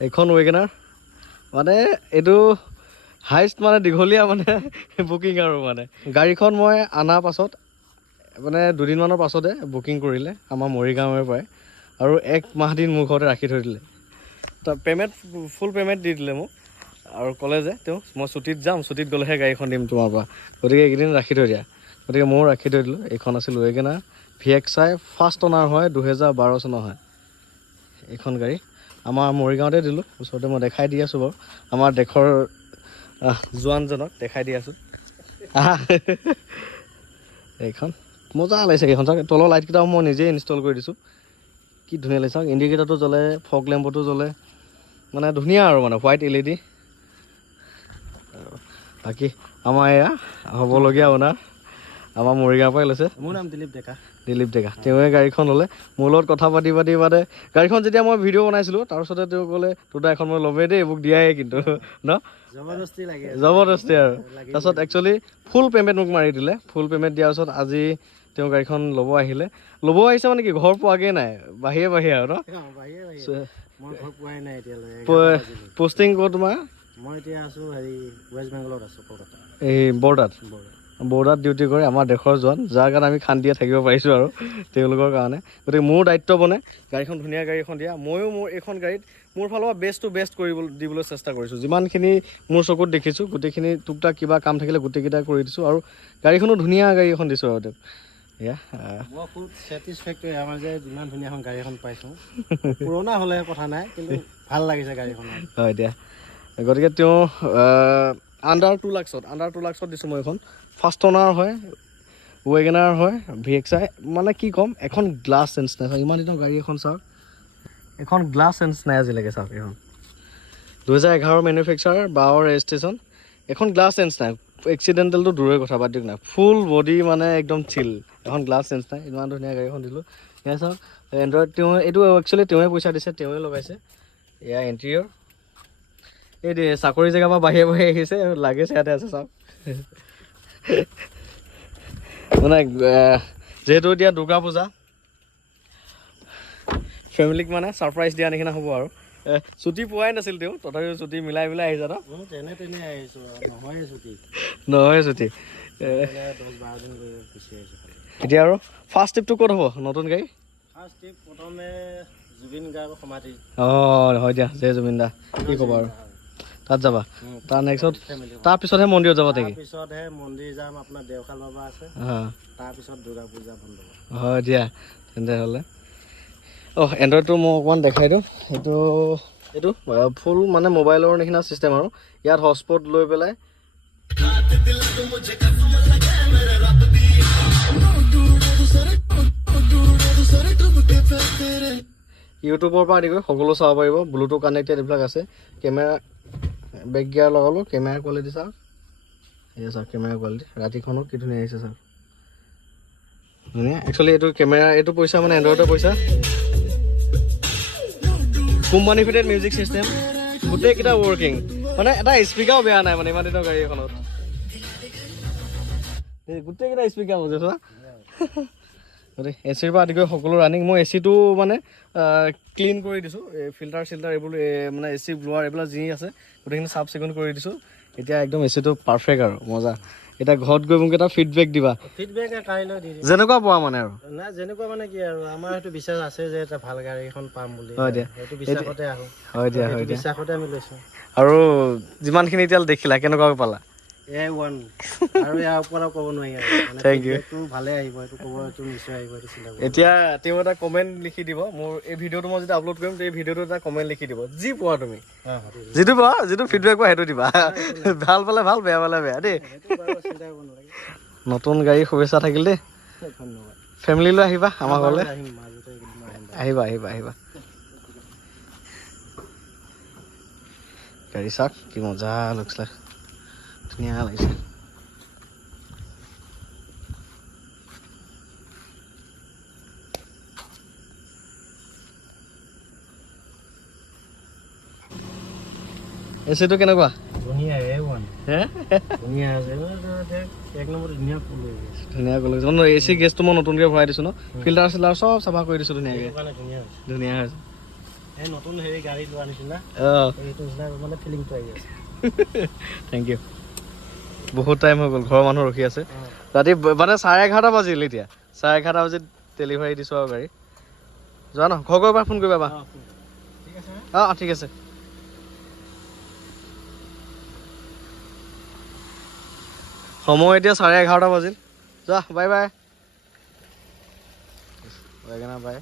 এইখন ৱেগেনাৰ মানে এইটো হাইষ্ট মানে দীঘলীয়া মানে বুকিং আৰু মানে। গাড়ীখন মই অনাৰ পাছত মানে দুদিনমানৰ পাছতে বুকিং কৰিলে আমাৰ মৰিগাঁৱৰ পৰাই আৰু এক মাহ দিন মোৰ ঘৰতে ৰাখি থৈ দিলে। পে'মেণ্ট ফুল পে'মেণ্ট দি দিলে মোক আৰু ক'লে যে তেওঁ মই ছুটীত যাম ছুটীত গ'লেহে গাড়ীখন দিম তোমাৰ পৰা। গতিকে এইকেইদিন ৰাখি থৈ দিয়া। গতিকে ময়ো ৰাখি থৈ দিলোঁ। এইখন আছিল Wagon R V X I first owner হয় দুহেজাৰ বাৰ চনৰ হয়। এইখন গাড়ী। আমাৰ মৰিগাঁৱতে দিলোঁ ওচৰতে মই দেখাই দি আছোঁ বাৰু। আমাৰ দেশৰ জোৱানজনক দেখাই দি আছোঁ। এইখন মজা লাগিছে এইখন চাওক তলৰ লাইটকেইটাও মই নিজেই ইনষ্টল কৰি দিছোঁ। কি ধুনীয়া লাগিছে চাওক ইণ্ডিকেটাৰটো জ্বলে ফগ লেম্পটো জ্বলে। মানে ধুনীয়া আৰু মানে হোৱাইট এল ই ডি বাকী আমাৰ এয়া হ'বলগীয়া অনাৰ আমাৰ মৰিগাঁৱৰ পৰাই লৈছে। মোৰ নাম দিলীপ ডেকা। দিলীপ ডেকা তেওঁৱে গাড়ীখন ল'লে। মোৰ লগত কথা পাতি পাতি মানে গাড়ীখন যেতিয়া মই ভিডিঅ' বনাইছিলোঁ তাৰপিছতে তেওঁ ক'লে তোৰ এখন মই ল'মেই দেই মোক দিয়াই কিন্তু ন? জবৰদস্তি আৰু। তাৰপিছত একচুৱেলি ফুল পে'মেণ্ট মোক মাৰি দিলে। ফুল পে'মেণ্ট দিয়াৰ পিছত আজি তেওঁ গাড়ীখন ল'ব আহিলে। ল'ব আহিছে মানে কি ঘৰ পোৱাগৈ নাই। বাহিৰে বাহিৰে আৰু ন। পষ্টিং ক'ত তোমাৰ? মই এতিয়া আছোঁ হেৰি ৱেষ্ট বেংগলত আছোঁ কলকাতা এই বৰ্ডাত বৰ্ডাৰ। বৰ্ডাত ডিউটি কৰে আমাৰ দেশৰ জোৱান যাৰ কাৰণে আমি শান্তিয়ে থাকিব পাৰিছোঁ আৰু তেওঁলোকৰ কাৰণে। গতিকে মোৰ দায়িত্ব বনে গাড়ীখন ধুনীয়া গাড়ী এখন দিয়া। ময়ো মোৰ এইখন গাড়ীত মোৰ ফালৰ পৰা বেষ্ট টু বেষ্ট কৰিব দিবলৈ চেষ্টা কৰিছোঁ। যিমানখিনি মোৰ চকুত দেখিছোঁ গোটেইখিনি টুক টাক কিবা কাম থাকিলে গোটেইকেইটা কৰি দিছোঁ আৰু গাড়ীখনো ধুনীয়া গাড়ী এখন দিছোঁ আৰু তেওঁক এয়া আহ, মই ফুল ছেটিছফেক্টৰী আমাৰ যে ইমান ধুনীয়া এখন গাড়ী এখন পাইছোঁ। পুৰণা হ'লে কথা নাই কিন্তু ভাল লাগিছে গাড়ীখন হয় দিয়া। গতিকে তেওঁ আণ্ডাৰ টু লাক্সত আণ্ডাৰ টু লাক্সত দিছোঁ মই এখন। ফাৰ্ষ্ট অনাৰ হয় ৱেগেনাৰ হয় ভি এক্স আই মানে কি ক'ম, এখন গ্লাছ চেঞ্চ নাই চাওক ইমান দিনৰ গাড়ী এখন চাওক এখন গ্লাছ চেঞ্চ নাই আজিলৈকে চাওক এইখন দুহেজাৰ এঘাৰ মেনুফেকচাৰ বাৰ ৰেজিষ্ট্ৰেশ্যন এখন গ্লাছ চেঞ্চ নাই এক্সিডেণ্টেলটো দূৰৰে কথা, বাদ দিয়ক নাই ফুল বডি মানে একদম চিল এখন গ্লাছ চেঞ্চ নাই। ইমান ধুনীয়া গাড়ীখন দিলোঁ। এয়া চাওক এণ্ড্ৰইড তেওঁ, এইটো একচুৱেলি তেওঁৱে পইচা দিছে, তেওঁৱে লগাইছে। এয়া এণ্টেৰিয়ৰ এই চাকৰি জেগাৰ পৰা বাহিৰে বাহিৰে আহিছে লাগেজ ইয়াতে আছে চাওক মানে যিহেতু এতিয়া দুৰ্গা পূজা ফেমিলিক মানে ছাৰপ্ৰাইজ দিয়া নিচিনা হ'ব আৰু। ছুটি পোৱাই নাছিল তেওঁ তথাপিও ছুটি মিলাই মিলাই আহিছে ন? তেনে নহয়ে ছুটি। নহয় ছুটি। এ, এতিয়া আৰু ফাৰ্ষ্ট ট্ৰিপটো ক'ত হ'ব নতুন গাড়ী? ফাৰ্ষ্ট ট্ৰিপ প্ৰথমে জুবিন গাৰ্গৰ সমাধি। অঁ হয় দিয়া জয় জুবিন দা কি ক'ব আৰু? তাত যাবা। তাৰ নেক্সট তাৰপিছতহে মন্দিৰত যাব নেকি? তাৰপিছতহে মন্দিৰ যাম আপোনাৰ দেওশাল বাবা আছে। তাৰপিছত দুৰ্গা পূজা বন্ধ হয় দিয়া তেন্তে হ'লে অঁ এণ্ড্ৰইডটো মই অকণমান দেখাই দিওঁ। এইটো এইটো ফুল মানে মোবাইলৰ নিচিনা চিষ্টেম আৰু। ইয়াত হটস্পট লৈ পেলাই ইউটিউবৰ পৰা আদি কৰি সকলো চাব পাৰিব। ব্লুটুথ কানেক্টেড এইবিলাক আছে। কেমেৰা বেক গিয়াৰ লগালোঁ কেমেৰা কোৱালিটি চাওক। এয়া চাওক কেমেৰা কোৱালিটি ৰাতিখনো কি ধুনীয়া আহিছে চাওক। ধুনীয়া। একচুৱেলি এইটো কেমেৰা এইটো পইচা মানে এণ্ড্ৰইডৰ পইচা। কোম্পানী ফিটেড মিউজিক চিষ্টেম গোটেইকেইটা ৱৰ্কিং মানে এটা স্পীকাৰো বেয়া নাই মানে ইমান দিনৰ গাড়ী এখনত। গোটেইকেইটা স্পীকাৰ বজে চোৱা। গতিকে এ চিৰ পৰা আদি কৰি সকলো ৰানিং মই এ চিটো মানে ক্লিন কৰি দিছোঁ। এই ফিল্টাৰ চিল্টাৰ এইবোৰ এই মানে এ চি ব্লোৱাৰ এইবিলাক যি আছে গোটেইখিনি চাফ চিকুণ কৰি দিছোঁ। এতিয়া একদম এ চিটো পাৰফেক্ট আৰু মজা। এতিয়া ঘৰত গৈ মোক এটা ফিডবেক দিবা। ফিডবেক কাইলৈ দি যেনেকুৱা পোৱা মানে আৰু। নাই যেনেকুৱা মানে কি আৰু আমাৰ সেইটো বিশ্বাস আছে যে এটা ভাল গাড়ী এখন পাম বুলি। হয় দিয়া। সেইটো বিশ্বাসতে আহোঁ। হয় দিয়া হয় দিয়া। বিশ্বাসতে আমি লৈছোঁ। আৰু যিমানখিনি এতিয়ালৈ দেখিলা কেনেকুৱাকৈ পালা? A one. আৰু ইয়াৰ ওপৰত আৰু ক'ব নোৱাৰি আৰু। মানে Thank you. feedbackটো ভালে আহিব এইটো ক'ব এইটো নিশ্চয় আহিব এইটো চিন্তা কৰিব এতিয়া তেওঁ এটা কমেণ্ট লিখি দিব। মোৰ এই ভিডিঅ'টো মই যেতিয়া আপলোড কৰিম এই ভিডিঅ'টো এটা কমেণ্ট লিখি দিব। যি পোৱা তুমি। যিটো পোৱা যিটো ফিডবেক পোৱা সেইটো দিবা। ভাল পালে ভাল বেয়া পালে বেয়া দেই। নতুন গাড়ী শুভেচ্ছা থাকিল দেই। ধন্যবাদ। ফেমিলি লৈ আহিবা আমাৰ ঘৰলৈ। আহিবা আহিবা আহিবা। গাড়ী চাওক কি মজা লুকছ লাগ ধুনীয়া লাগিছে কেনেকুৱা ধুনীয়া এ ওৱান হে ধুনীয়া আছে এক নম্বৰ ধুনীয়া ফুল হৈ গৈছে ধুনীয়া ক'লো মই এ চি গেছটো মই নতুনকৈ ভৰাই দিছোঁ ন ফিল্টাৰ চিল্টাৰ চব চাফা কৰি দিছোঁ ধুনীয়াকৈ সেইটো কাৰণে ধুনীয়া হৈছে ধুনীয়া হৈছে এই নতুন হেৰি গাড়ী লোৱা নিচিনা অঁ সেইটো নিচিনা মানে ফিলিংটো আহি আছে থেংক ইউ বহুত টাইম হৈ গ'ল ঘৰৰ মানুহ ৰখি আছে। ৰাতি মানে চাৰে এঘাৰটা বাজিল এতিয়া। চাৰে এঘাৰটা বাজিত ডেলিভাৰী দিছোঁ আৰু গাড়ী। যোৱা ন ঘৰ গৈ এবাৰ ফোন কৰিবা বা? অঁ ঠিক আছে অঁ ঠিক আছে। সময় এতিয়া চাৰে এঘাৰটা বাজিল। যোৱা বাই বাই বাই বাই